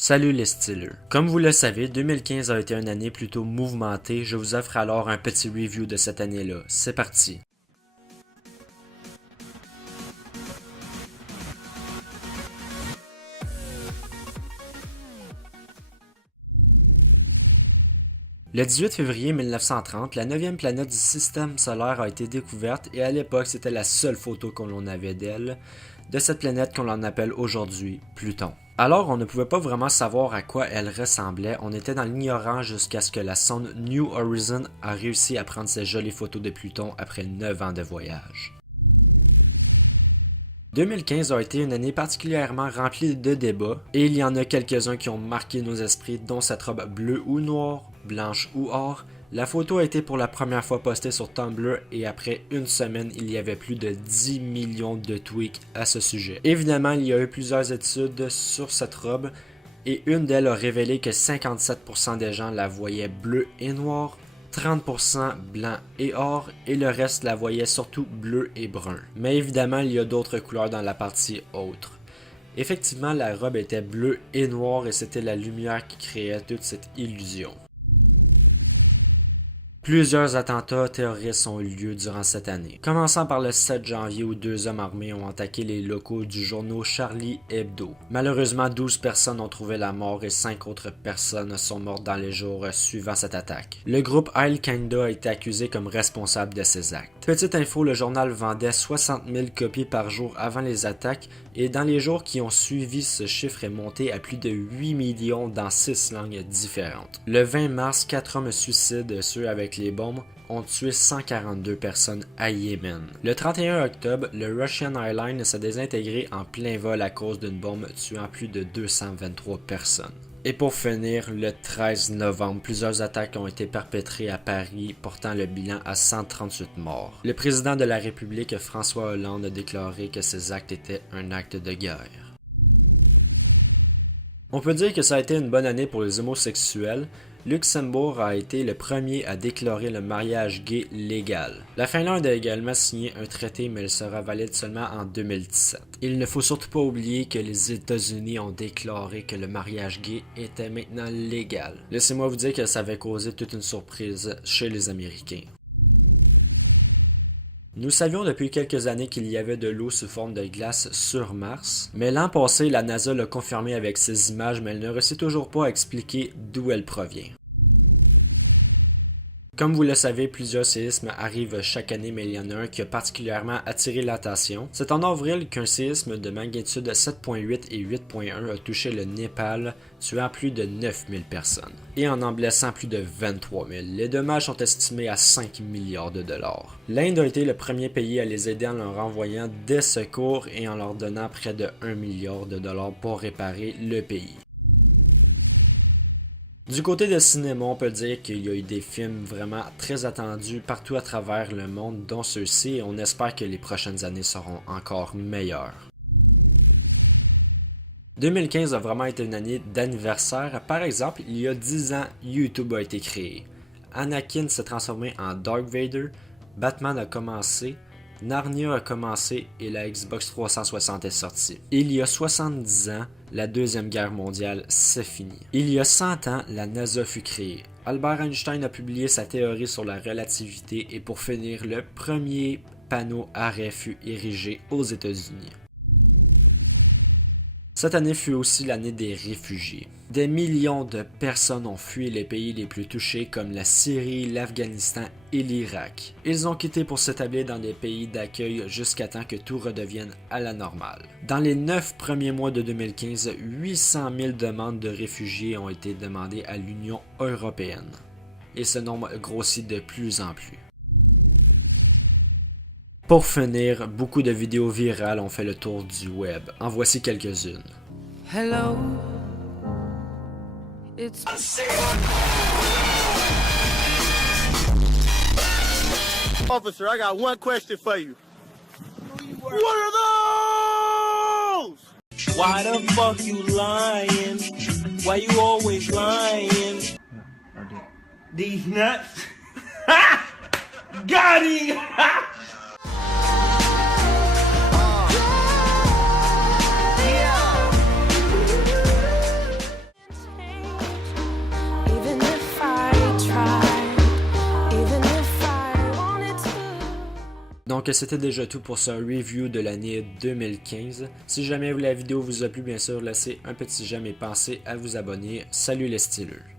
Salut les styleux. Comme vous le savez, 2015 a été une année plutôt mouvementée, je vous offre alors un petit review de cette année-là. C'est parti. Le 18 février 1930, la 9e planète du système solaire a été découverte et à l'époque c'était la seule photo qu'on avait d'elle, de cette planète qu'on en appelle aujourd'hui Pluton. Alors on ne pouvait pas vraiment savoir à quoi elle ressemblait, on était dans l'ignorant jusqu'à ce que la sonde New Horizons a réussi à prendre ces jolies photos de Pluton après 9 ans de voyage. 2015 a été une année particulièrement remplie de débats, et il y en a quelques-uns qui ont marqué nos esprits, dont cette robe bleue ou noire, blanche ou or. La photo a été pour la première fois postée sur Tumblr et après une semaine, il y avait plus de 10 millions de tweets à ce sujet. Évidemment, il y a eu plusieurs études sur cette robe, et une d'elles a révélé que 57% des gens la voyaient bleue et noire, 30% blanc et or, et le reste la voyait surtout bleu et brun. Mais évidemment, il y a d'autres couleurs dans la partie autre. Effectivement, la robe était bleue et noire et c'était la lumière qui créait toute cette illusion. Plusieurs attentats terroristes ont eu lieu durant cette année. Commençant par le 7 janvier où 2 hommes armés ont attaqué les locaux du journal Charlie Hebdo. Malheureusement, 12 personnes ont trouvé la mort et 5 autres personnes sont mortes dans les jours suivant cette attaque. Le groupe Al-Qaïda a été accusé comme responsable de ces actes. Petite info, le journal vendait 60 000 copies par jour avant les attaques et dans les jours qui ont suivi, ce chiffre est monté à plus de 8 millions dans 6 langues différentes. Le 20 mars, 4 hommes suicides, ceux avec les bombes, ont tué 142 personnes à Yémen. Le 31 octobre, le Russian Airlines s'est désintégré en plein vol à cause d'une bombe tuant plus de 223 personnes. Et pour finir, le 13 novembre, plusieurs attaques ont été perpétrées à Paris, portant le bilan à 138 morts. Le président de la République, François Hollande, a déclaré que ces actes étaient un acte de guerre. On peut dire que ça a été une bonne année pour les homosexuels. Luxembourg a été le premier à déclarer le mariage gay légal. La Finlande a également signé un traité, mais il sera valide seulement en 2017. Il ne faut surtout pas oublier que les États-Unis ont déclaré que le mariage gay était maintenant légal. Laissez-moi vous dire que ça avait causé toute une surprise chez les Américains. Nous savions depuis quelques années qu'il y avait de l'eau sous forme de glace sur Mars, mais l'an passé, la NASA l'a confirmé avec ses images, mais elle ne réussit toujours pas à expliquer d'où elle provient. Comme vous le savez, plusieurs séismes arrivent chaque année, mais il y en a un qui a particulièrement attiré l'attention. C'est en avril qu'un séisme de magnitude 7.8 et 8.1 a touché le Népal, tuant plus de 9000 personnes, et en blessant plus de 23 000. Les dommages sont estimés à 5 milliards de dollars. L'Inde a été le premier pays à les aider en leur envoyant des secours et en leur donnant près de 1 milliard de dollars pour réparer le pays. Du côté de cinéma, on peut dire qu'il y a eu des films vraiment très attendus partout à travers le monde, dont ceux-ci, et on espère que les prochaines années seront encore meilleures. 2015 a vraiment été une année d'anniversaire. Par exemple, il y a 10 ans, YouTube a été créé. Anakin s'est transformé en Darth Vader, Batman a commencé, Narnia a commencé et la Xbox 360 est sortie. Il y a 70 ans, la Deuxième Guerre mondiale s'est finie. Il y a 100 ans, la NASA fut créée. Albert Einstein a publié sa théorie sur la relativité et pour finir, le premier panneau arrêt fut érigé aux États-Unis. Cette année fut aussi l'année des réfugiés. Des millions de personnes ont fui les pays les plus touchés comme la Syrie, l'Afghanistan et l'Irak. Ils ont quitté pour s'établir dans des pays d'accueil jusqu'à temps que tout redevienne à la normale. Dans les 9 premiers mois de 2015, 800 000 demandes de réfugiés ont été demandées à l'Union européenne. Et ce nombre grossit de plus en plus. Pour finir, beaucoup de vidéos virales ont fait le tour du web. En voici quelques-unes. Hello, it's Officer, I got one question for you. What are those? Why the fuck you lying? Why you always lying? These nuts? Got him! Donc c'était déjà tout pour ce review de l'année 2015. Si jamais la vidéo vous a plu, bien sûr, laissez un petit j'aime et pensez à vous abonner. Salut les Steelers!